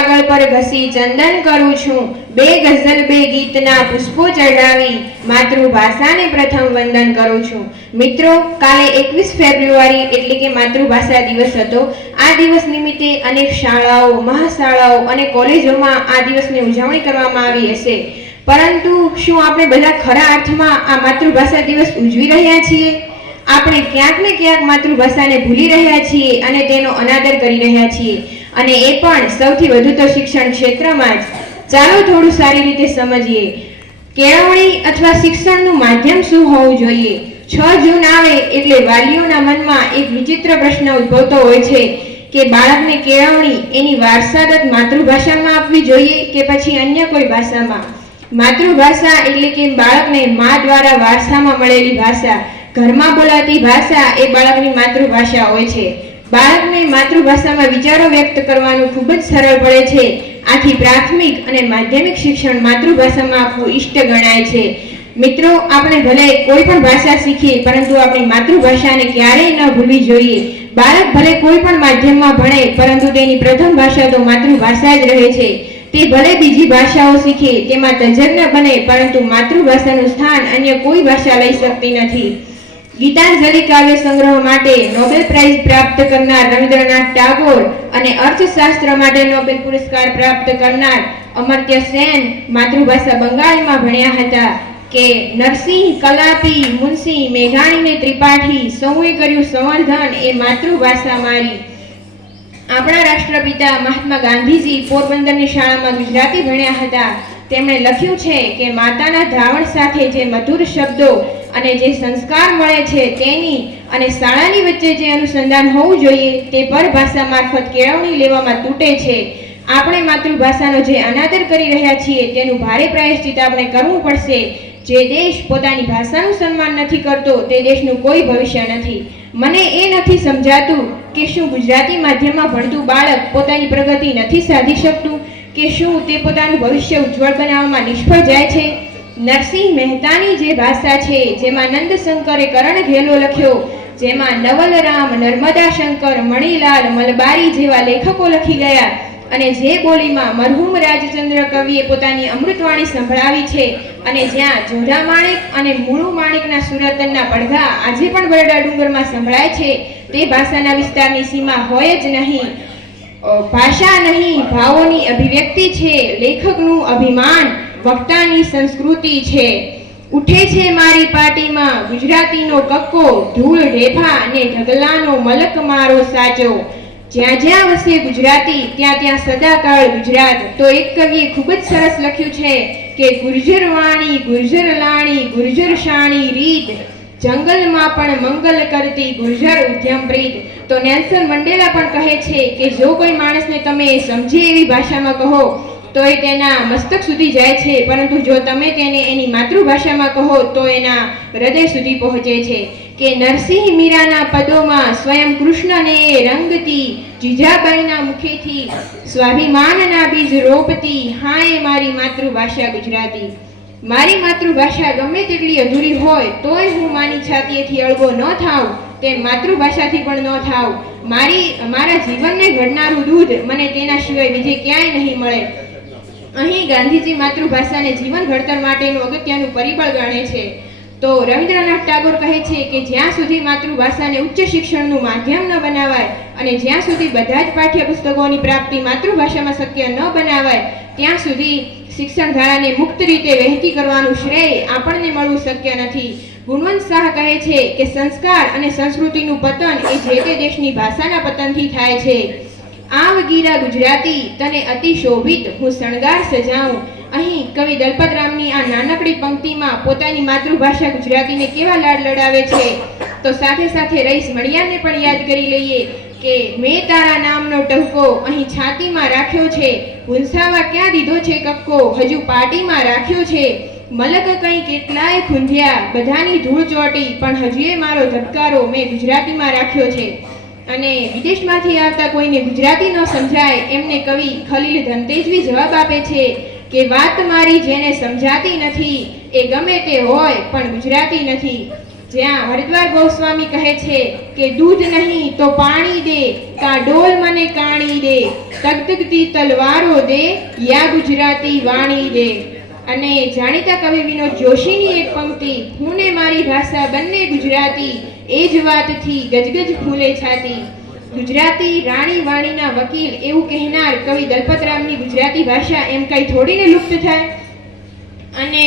કાગળ પર ઘસી ચંદન કરું છું, બે ગઝલ બે ગીતના પુષ્પો ચઢાવી માતૃભાષાને પ્રથમ વંદન કરું છું. મિત્રો, કાલે 21 ફેબ્રુઆરી એટલે કે માતૃભાષા દિવસ હતો. આ દિવસ નિમિત્તે અનેક શાળાઓ, મહાશાળાઓ અને કોલેજોમાં આ દિવસની ઉજવણી કરવામાં આવી હશે. પરંતુ શું આપણે બધા ખરા અર્થમાં આ માતૃભાષા દિવસ ઉજવી રહ્યા છીએ? આપણે ક્યાંક ને ક્યાંક માતૃભાષાને ભૂલી રહ્યા છીએ અને તેનો અનાદર કરી રહ્યા છીએ, અને એ પણ સૌથી વધુ તો શિક્ષણ ક્ષેત્રમાં જ. ચાલો થોડું સારી રીતે સમજીએ. કેળવણી અથવા શિક્ષણનું માધ્યમ શું હોવું જોઈએ? 6 જૂન આવે એટલે વાલીઓના મનમાં એક વિચિત્ર પ્રશ્ન ઉદ્ભવતો હોય છે કે બાળકને કેળવણી એની વારસાગત માતૃભાષામાં આપવી જોઈએ કે પછી અન્ય કોઈ ભાષામાં? માતૃભાષા એટલે કે બાળકને મા દ્વારા વારસામાં મળેલી ભાષા, ઘરમાં બોલાતી ભાષા એ બાળકની માતૃભાષા હોય છે. બાળકને માતૃભાષામાં વિચારો વ્યક્ત કરવાનું ખૂબ જ સરળ પડે છે. આથી પ્રાથમિક અને માધ્યમિક શિક્ષણ માતૃભાષામાં આપવું ઇષ્ટ ગણાય છે. મિત્રો, આપણે ભલે કોઈ પણ ભાષા શીખીએ પરંતુ આપણી માતૃભાષાને ક્યારેય ન ભૂલવી જોઈએ. બાળક ભલે કોઈ પણ માધ્યમમાં ભણે પરંતુ તેની પ્રથમ ભાષા તો માતૃભાષા જ રહે છે. તે ભલે બીજી ભાષાઓ શીખે, તેમાં તજજ્ઞ બને, પરંતુ માતૃભાષાનું સ્થાન અન્ય કોઈ ભાષા લઈ શકતી નથી. ગીતાંજલિ કાવ્ય સંગ્રહ માટે નોબેલ પ્રાઇઝ પ્રાપ્ત કરનાર રવિન્દ્રનાથ ટાગોર અને અર્થશાસ્ત્ર માટે નોબેલ પુરસ્કાર પ્રાપ્ત કરનાર અમર્ત્ય સેન માતૃભાષા બંગાળીમાં ભણ્યા હતા. કે નરસિંહ, કલાપી, મુનશી, મેઘાણી ને ત્રિપાઠી સૌએ કર્યું સંવર્ધન એ માતૃભાષા મારી. આપણા રાષ્ટ્રપિતા મહાત્મા ગાંધીજી પોરબંદરની શાળામાં ગુજરાતી ભણ્યા હતા. તેમણે લખ્યું છે કે માતાના ધાવણ સાથે જે મધુર શબ્દો અને જે સંસ્કાર મળે છે તેની અને શાળાની વચ્ચે જે અનુસંધાન હોવું જોઈએ તે પરભાષા મારફત કેળવણી લેવામાં તૂટે છે. આપણે માતૃભાષાનો જે અનાદર કરી રહ્યા છીએ તેનું ભારે પ્રાયશ્ચિત આપણે કરવું પડશે. જે દેશ પોતાની ભાષાનું સન્માન નથી કરતો તે દેશનું કોઈ ભવિષ્ય નથી. મને એ નથી સમજાતું કે શું ગુજરાતી માધ્યમમાં ભણતું બાળક પોતાની પ્રગતિ નથી સાધી શકતું, કે શું તે પોતાનું ભવિષ્ય ઉજ્જવળ બનાવવામાં નિષ્ફળ જાય છે? નરસિંહ મહેતાની જે ભાષા છે, જેમાં નંદશંકરે કરણ ઘેલો લખ્યો, જેમાં નવલરામ, નર્મદા શંકર, મણિલાલ, મલબારી જેવા લેખકો લખી ગયા, અને જે બોલીમાં મરહુમ રાજચંદ્ર કવિએ પોતાની અમૃતવાણી સંભળાવી છે, અને જ્યાં જોધા માણેક અને મૂળુ માણેકના સુરતનના પડઘા આજે પણ બરડા ડુંગરમાં સંભળાય છે, તે ભાષાના વિસ્તારની સીમા હોય જ નહીં. ભાષા નહીં, ભાવોની અભિવ્યક્તિ છે, લેખકનું અભિમાન, વક્તાની સંસ્કૃતિ છે. ઉઠે છે મારી પાટીમાં ગુજરાતીનો કક્કો, ધૂળ ઢેફા અને ઢગલાનો મલક મારો સાચો. જ્યાં જ્યાં વસે ગુજરાતી ત્યાં ત્યાં સદાકાળ ગુજરાત. તો એક કવિએ ખૂબ જ સરસ લખ્યું છે કે ગુર્જર વાણી, ગુર્જર લાણી, ગુર્જર શાણી રીત, જંગલમાં પણ મંગલ કરતી ગુર્જર ઉદ્યમ પ્રીત. તો નેલ્સન મંડેલા પણ કહે છે કે જો કોઈ માણસને તમે સમજે એવી ભાષામાં કહો તો એ તેના મસ્તક સુધી જાય છે, પરંતુ જો તમે તેને એની માતૃભાષામાં કહો તો એના હૃદય સુધી પહોંચે છે. કે નરસિંહ મીરાના પદોમાં સ્વયં કૃષ્ણને રંગતી, જીજાબાઈના મુખેથી સ્વાભિમાનના બીજ રોપતી, હા એ મારી માતૃભાષા ગુજરાતી. મારી માતૃભાષા ગમે તેટલી અધૂરી હોય તોય હું માની છાતીએથી અળગો ન થાવ તેમ માતૃભાષાથી પણ ન થાવ. મારા જીવનને ઘડનારું દૂધ મને તેના સિવાય બીજે ક્યાંય નહીં મળે. અહીં ગાંધીજી માતૃભાષાને જીવન ઘડતર માટેનું અગત્યનું પરિબળ ગણે છે. તો રવિન્દ્રનાથ ટાગોર કહે છે કે જ્યાં સુધી માતૃભાષાને ઉચ્ચ શિક્ષણનું માધ્યમ ન બનાવાય અને જ્યાં સુધી બધા જ પાઠ્યપુસ્તકોની પ્રાપ્તિ માતૃભાષામાં શક્ય ન બનાવાય ત્યાં સુધી શિક્ષણ ધારાને મુક્ત રીતે વહેતી કરવાનું શ્રેય આપણને મળવું શક્ય નથી. ગુણવંત શાહ કહે છે કે સંસ્કાર અને સંસ્કૃતિનું પતન એ જે તે દેશની ભાષાના પતનથી થાય છે. આવ ગીરા ગુજરાતી તને અતિ શોભિત હું શણગાર સજાઉં. અહીં કવિ દલપતરામની આ નાનકડી પંક્તિમાં પોતાની માતૃભાષા ગુજરાતીને કેવા લાડ લડાવે છે. તો સાથે સાથે રઈસ મણિયારને પણ યાદ કરી લઈએ કે મેં તારા નામનો ટહુકો અહીં છાતીમાં રાખ્યો છે, ભૂંસાવા ક્યાં દીધો છે કક્કો હજુ પાટીમાં રાખ્યો છે. મલક કંઈ કેટલાય ખૂંધ્યા બધાની ધૂળ ચોટી પણ હજુએ મારો ધબકારો મેં ગુજરાતીમાં રાખ્યો છે. અને વિદેશમાંથી આવતા કોઈને ગુજરાતી ન સમજાય એમને કવિ ખલીલ ધનતેજવી જવાબ આપે છે કે વાત મારી જેને સમજાતી નથી એ ગમે તે હોય પણ ગુજરાતી નથી. જ્યાં હરિદ્વાર ગોસ્વામી કહે છે કે દૂધ નહીં તો પાણી દે, કા ડોલ મને કાણી દે, તગતગતી તલવારો દે, યા ગુજરાતી વાણી દે. અને જાણીતા કવિ વિનોદ જોશીની એક પંક્તિ, હું ને મારી ભાષા બંને ગુજરાતી, એ જ વાતથી ગજગજ ફૂલે છાતી. ગુજરાતી રાણી વાણીના વકીલ એવું કહેનાર કવિ દલપતરામની ગુજરાતી ભાષા એમ કઈ થોડીને લુપ્ત થાય. અને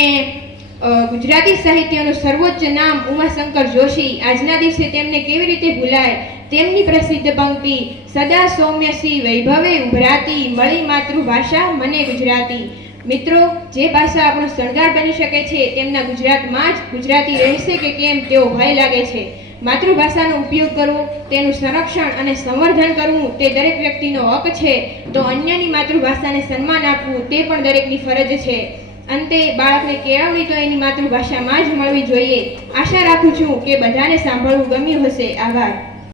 ગુજરાતી સાહિત્યનું સર્વોચ્ચ નામ ઉમાશંકર જોશી, આજના દિવસે તેમને કેવી રીતે ભૂલાય. તેમની પ્રસિદ્ધ પંક્તિ, સદા સૌમ્યસી વૈભવે ઉભરાતી, મળી માતૃભાષા મને ગુજરાતી. મિત્રો, જે ભાષા આપણો શણગાર બની શકે છે તેમના ગુજરાતમાં જ ગુજરાતી રહેશે કે કેમ તેવો ભય લાગે છે. માતૃભાષાનો ઉપયોગ કરવો, તેનું સંરક્ષણ અને સંવર્ધન કરવું તે દરેક વ્યક્તિનો હક છે, તો અન્યની માતૃભાષાને સન્માન આપવું તે પણ દરેકની ફરજ છે. અંતે બાળકને કેળવણી તો એની માતૃભાષામાં જ મળવી જોઈએ. આશા રાખું છું કે બધાને સાંભળવું ગમ્યું હશે. આભાર.